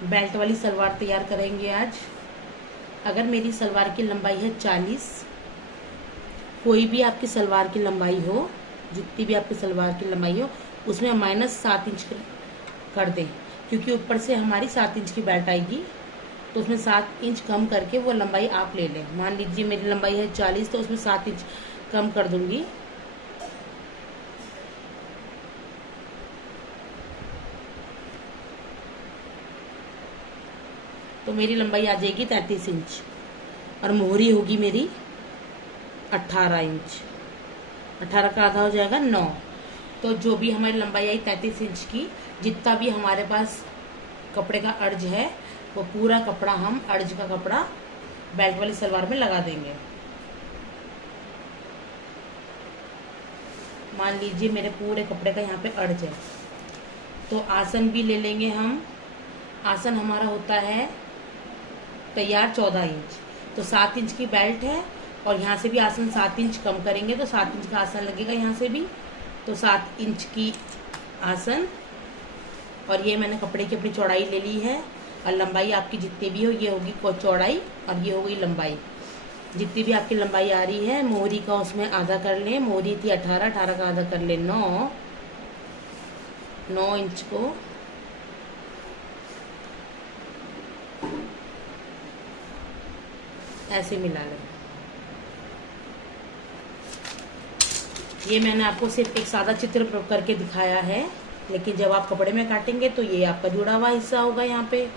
Belt वाली सलवार तैयार करेंगे आज। अगर मेरी सलवार की लंबाई है 40, कोई भी आपकी सलवार की लंबाई हो, जितनी भी आपकी सलवार की लंबाई हो, उसमें -7 इंच कर दें, क्योंकि ऊपर से हमारी 7 इंच की बेल्ट आएगी, तो उसमें 7 इंच कम करके वो लंबाई आप ले लें। मान लीजिए मेरी लंबाई है 40, तो उसमें 7 इंच कम कर दूंगी। तो मेरी लंबाई आ जाएगी 33 इंच और मोहरी होगी मेरी 18 इंच। 18 का आधा हो जाएगा 9। तो जो भी हमारी लंबाई आई 33 इंच की, जितना भी हमारे पास कपड़े का अर्ज है, वो पूरा कपड़ा हम अर्ज का कपड़ा बेल्ट वाली सलवार में लगा देंगे। मान लीजिए मेरे पूरे कपड़े का यहाँ पे अर्ज है, तो आसन भी ले लेंगे हम। आसन हमारा होता है तैयार 14 इंच, तो 7 इंच की बेल्ट है और यहाँ से भी आसन 7 इंच कम करेंगे तो 7 इंच का आसन लगेगा यहाँ से भी, तो 7 इंच की आसन। और ये मैंने कपड़े की अपनी चौड़ाई ले ली है, और लंबाई आपकी जितनी भी हो, ये होगी चौड़ाई और ये होगी लंबाई। जितनी भी आपकी लंबाई आ रही है, मोहरी का उसमें आधा कर लें। मोहरी थी 18, 18 का आधा कर लें 9। 9 इंच को ऐसे मिला लें। ये मैंने आपको सिर्फ एक सादा चित्र करके दिखाया है, लेकिन जब आप कपड़े में काटेंगे तो ये आपका जुड़ा हुआ हिस्सा होगा यहाँ पे,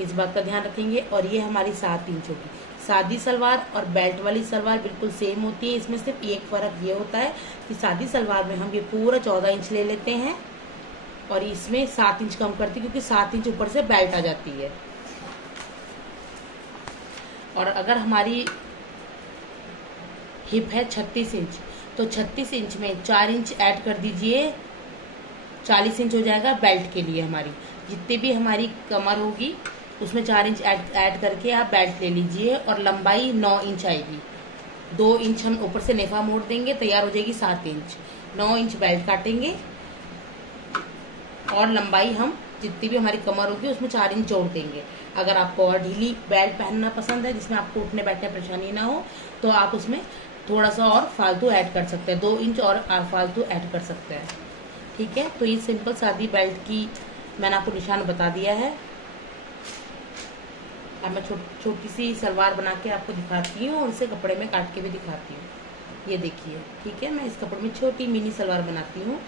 इस बात का ध्यान रखेंगे। और ये हमारी 7 इंच होगी। सादी सलवार और बेल्ट वाली सलवार बिल्कुल सेम होती है, इसमें सिर्फ एक फ़र्क ये होता है कि सादी सलवार में हम ये पूरा 14 इंच ले लेते हैं और इसमें 7 इंच कम करती है, क्योंकि 7 इंच ऊपर से बेल्ट आ जाती है। और अगर हमारी हिप है 36 इंच, तो 36 इंच में 4 इंच ऐड कर दीजिए, 40 इंच हो जाएगा बेल्ट के लिए। हमारी जितनी भी हमारी कमर होगी उसमें 4 इंच ऐड करके आप बेल्ट ले लीजिए, और लंबाई 9 इंच आएगी। 2 इंच हम ऊपर से नेफा मोड़ देंगे, तैयार हो जाएगी 7 इंच। 9 इंच बेल्ट काटेंगे और लंबाई हम जितनी भी हमारी कमर होगी उसमें 4 इंच जोड़ देंगे। अगर आपको और ढीली बेल्ट पहनना पसंद है, जिसमें आपको उठने बैठने परेशानी ना हो, तो आप उसमें थोड़ा सा और फालतू ऐड कर सकते हैं, 2 इंच और फालतू ऐड कर सकते हैं। ठीक है, तो ये सिंपल सादी बेल्ट की मैंने आपको निशान बता दिया है। अब मैं छोटी सी सलवार बना के आपको दिखाती हूँ और इसे कपड़े में काट के भी दिखाती हूँ। ये देखिए, ठीक है, मैं इस कपड़े में छोटी मिनी सलवार बनाती हूँ।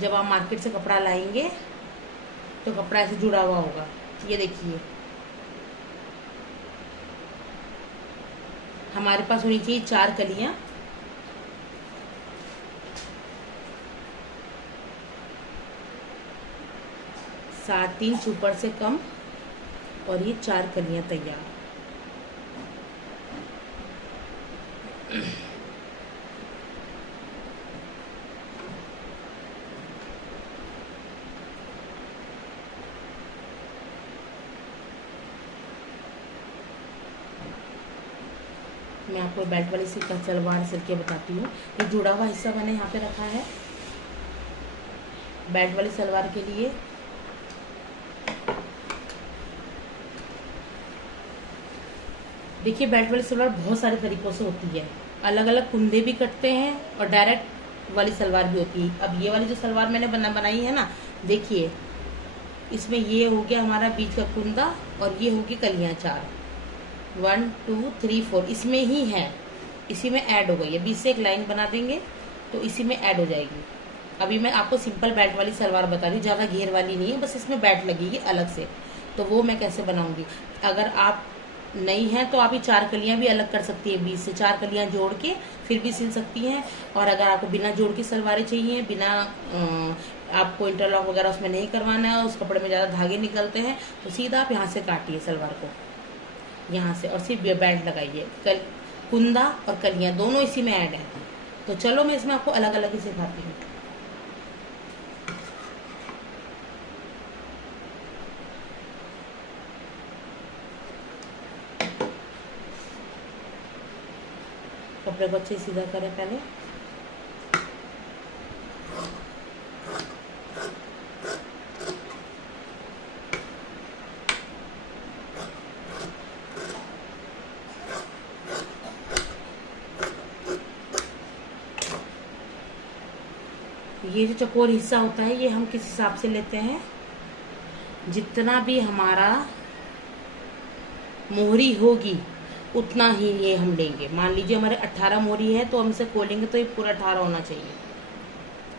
जब आप मार्केट से कपड़ा लाएंगे तो कपड़ा ऐसे जुड़ा हुआ होगा। ये देखिए, हमारे पास होनी चाहिए 4 कलियां। सात इंच ऊपर से कम और ये 4 कलियां तैयार। मैं आपको बेल्ट वाली सलवार सिल के बताती हूँ। ये जुड़ा हुआ हिस्सा मैंने यहाँ पे रखा है बेल्ट वाली सलवार के लिए। देखिए, बेल्ट वाली सलवार बहुत सारे तरीकों से होती है। अलग अलग कुंदे भी कटते हैं और डायरेक्ट वाली सलवार भी होती है। अब ये वाली जो सलवार मैंने बनाई है ना, देखिए, इसमें ये हो गया हमारा बीच का कुंदा और ये होगी कलियां 4, 1 2 3 4 इसमें ही है, इसी में ऐड हो गई है। बीच से एक लाइन बना देंगे तो इसी में ऐड हो जाएगी। अभी मैं आपको सिंपल बेल्ट वाली सलवार बता रही हूँ, ज़्यादा घेर वाली नहीं है, बस इसमें बेल्ट लगेगी अलग से। तो वो मैं कैसे बनाऊंगी, अगर आप नहीं है तो आप ये 4 कलियां भी अलग कर सकती है, बीच से 4 कलियां जोड़ के फिर भी सिल सकती हैं। और अगर आपको बिना जोड़ की सलवारें चाहिए, बिना आपको इंटरलॉक वगैरह उसमें नहीं करवाना है, उस कपड़े में ज़्यादा धागे निकलते हैं, तो सीधा आप यहाँ से काटिए सलवार को, यहाँ से, और सिर्फ बेल्ट लगाइए। कुंदा और कलियां दोनों इसी में ऐड है। तो चलो मैं इसमें आपको अलग अलग ही सिखाती हूँ। कपड़े को अच्छे सीधा करें पहले। ये जो चकोर हिस्सा होता है ये हम किस हिसाब से लेते हैं, जितना भी हमारा मोहरी होगी उतना ही ये हम लेंगे। मान लीजिए हमारे 18 मोहरी है तो हम इसे खोलेंगे तो ये पूरा 18 होना चाहिए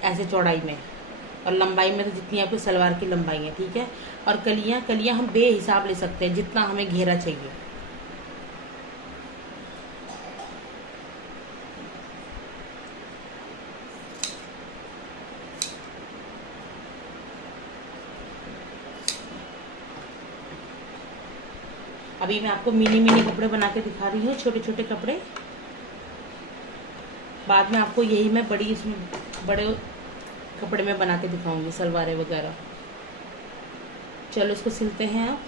ऐसे चौड़ाई में, और लंबाई में तो जितनी आपकी सलवार की लंबाई है, ठीक है। और कलियां कलियां हम बेहिसाब ले सकते हैं जितना हमें घेरा चाहिए। अभी मैं आपको मिनी मिनी कपड़े बना के दिखा रही हूँ, छोटे छोटे कपड़े। बाद में आपको यही मैं बड़ी इसमें बड़े कपड़े में बना के दिखाऊंगी, सलवारें वगैरह। चलो इसको सिलते हैं। आप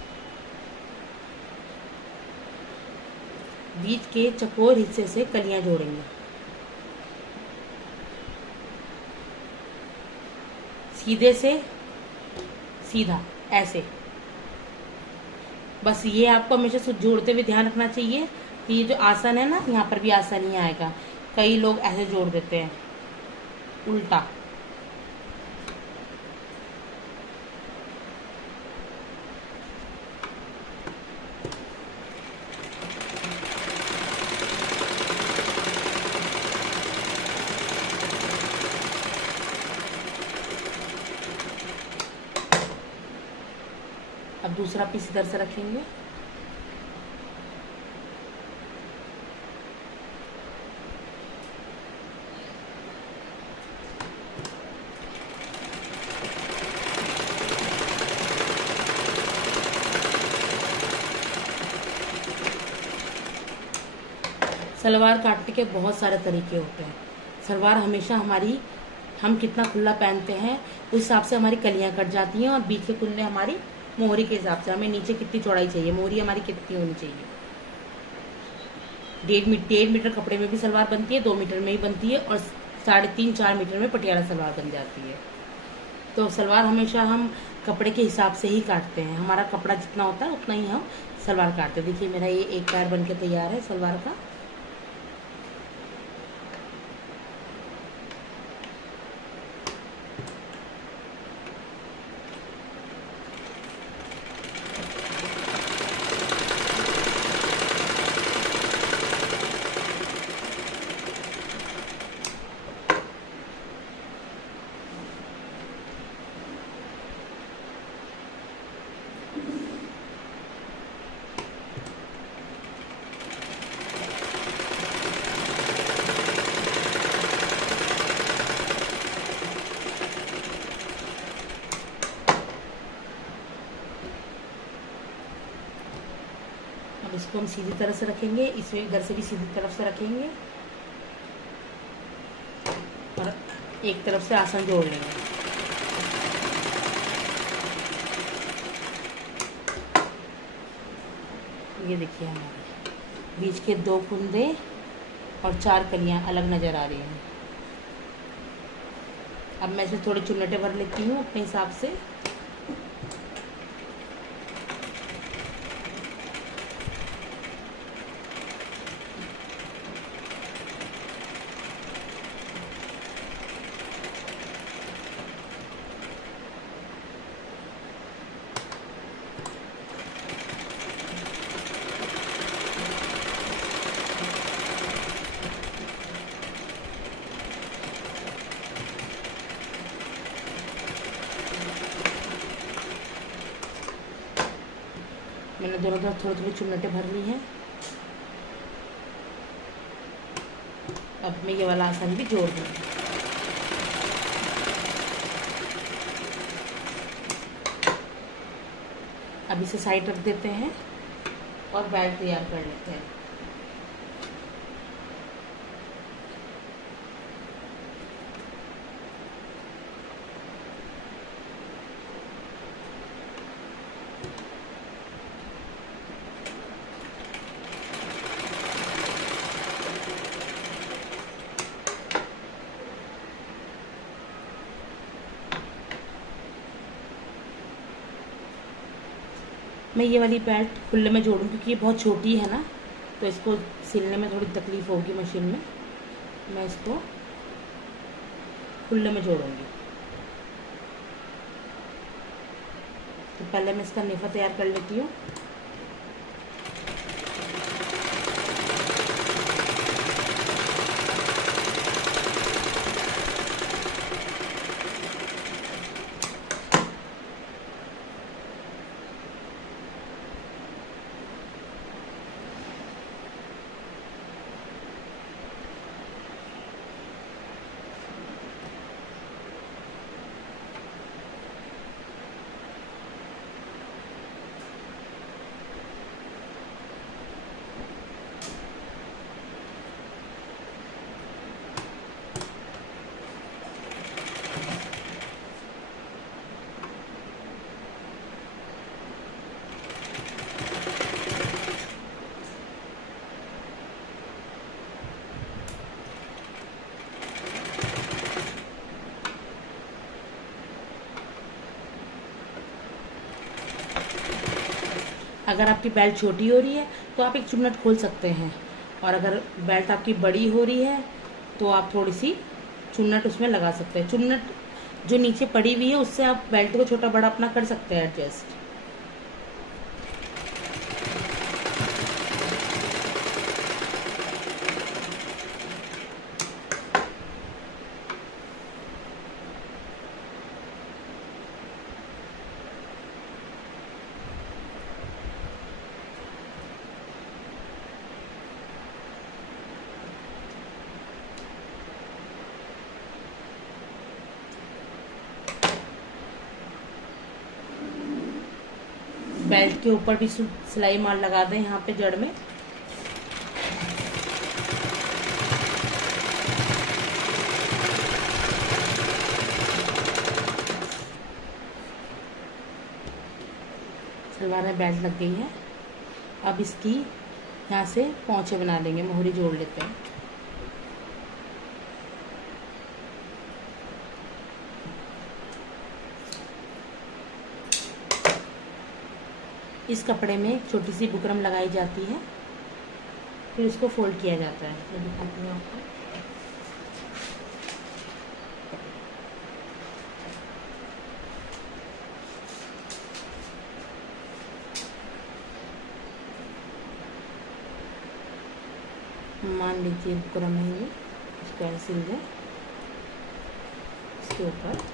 बीच के चकोर हिस्से से कलियां जोड़ेंगे, सीधे से सीधा ऐसे। बस ये आपको हमेशा जोड़ते हुए ध्यान रखना चाहिए कि ये जो आसन है ना, यहाँ पर भी आसन ही आएगा। कई लोग ऐसे जोड़ देते हैं उल्टा। अब दूसरा पीस इधर से रखेंगे। सलवार काटने के बहुत सारे तरीके होते हैं। सलवार हमेशा हमारी, हम कितना खुला पहनते हैं उस हिसाब से हमारी कलियां कट जाती हैं, और बीच के कुल्ले हमारी मोहरी के हिसाब से। हमें नीचे कितनी चौड़ाई चाहिए, मोहरी हमारी कितनी होनी चाहिए। 1.5 मीटर कपड़े में भी सलवार बनती है, 2 मीटर में ही बनती है, और 3.5-4 मीटर में पटियाला सलवार बन जाती है। तो सलवार हमेशा हम कपड़े के हिसाब से ही काटते हैं। हमारा कपड़ा जितना होता है उतना ही हम सलवार काटते हैं। देखिए मेरा ये एक पैर बन के तैयार है सलवार का। अब इसको हम सीधी तरह से रखेंगे, इसमें इधर से भी सीधी तरफ से रखेंगे, और एक तरफ से आसन जोड़ लेंगे। ये देखिए हमारे बीच के 2 कुंदे और 4 कलियां अलग नजर आ रही हैं। अब मैं इसे थोड़े चुन्नटे भर लेती हूँ अपने हिसाब से। मैंने दोनों तरफ थोड़ी थोड़ी चुन्नटें भर ली हैं। अब मैं ये वाला आसन भी जोड़ दूँगी। अब इसे साइड रख देते हैं और बेल्ट तैयार कर लेते हैं। मैं ये वाली बेल्ट खुले में जोड़ूँ क्योंकि ये बहुत छोटी है ना, तो इसको सिलने में थोड़ी तकलीफ होगी मशीन में। मैं इसको खुले में जोड़ूंगी। तो पहले मैं इसका नेफा तैयार कर लेती हूँ। अगर आपकी बेल्ट छोटी हो रही है तो आप एक चुन्नट खोल सकते हैं, और अगर बेल्ट आपकी बड़ी हो रही है तो आप थोड़ी सी चुन्नट उसमें लगा सकते हैं। चुन्नट जो नीचे पड़ी हुई है उससे आप बेल्ट को छोटा बड़ा अपना कर सकते हैं एडजस्ट। बेल्ट के ऊपर भी सिलाई मार लगा दें यहाँ पे जड़ में। सलवार में बेल्ट लग गई है। अब इसकी यहाँ से पोंचे बना लेंगे, मोहरी जोड़ लेते हैं। इस कपड़े में एक छोटी सी बुकरम लगाई जाती है, फिर इसको फोल्ड किया जाता है। मैं दिखाती हूँ आपको। मान लीजिए बुकरम है ये, इसको ऐसे सिल दें। इसके ऊपर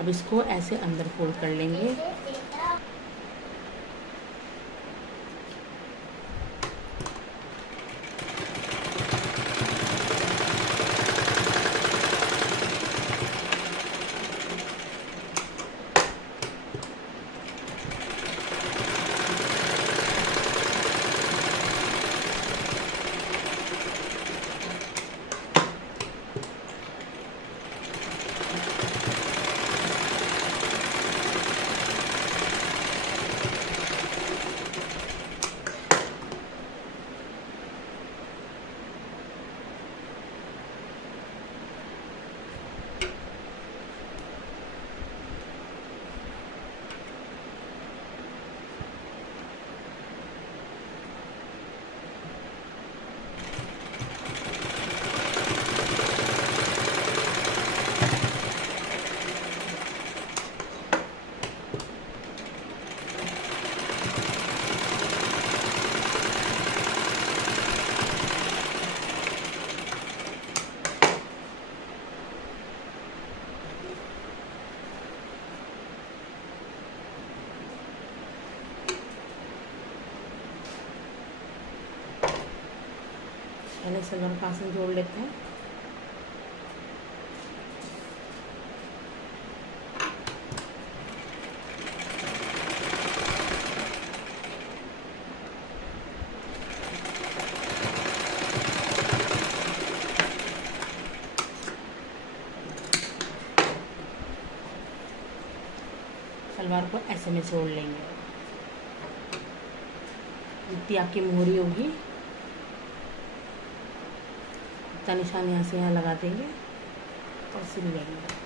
अब इसको ऐसे अंदर फोल्ड कर लेंगे। पहले सलवार का आसन जोड़ लेते हैं। सलवार सलवार को ऐसे में छोड़ लेंगे। जितनी आपकी मोहरी होगी उतना निशान यहाँ से यहाँ लगा देंगे और सिल लेंगे।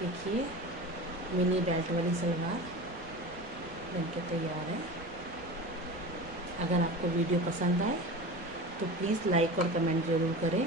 देखिए मिनी बेल्ट वाली सलवार बनके तैयार है। अगर आपको वीडियो पसंद आए तो प्लीज़ लाइक और कमेंट ज़रूर करें।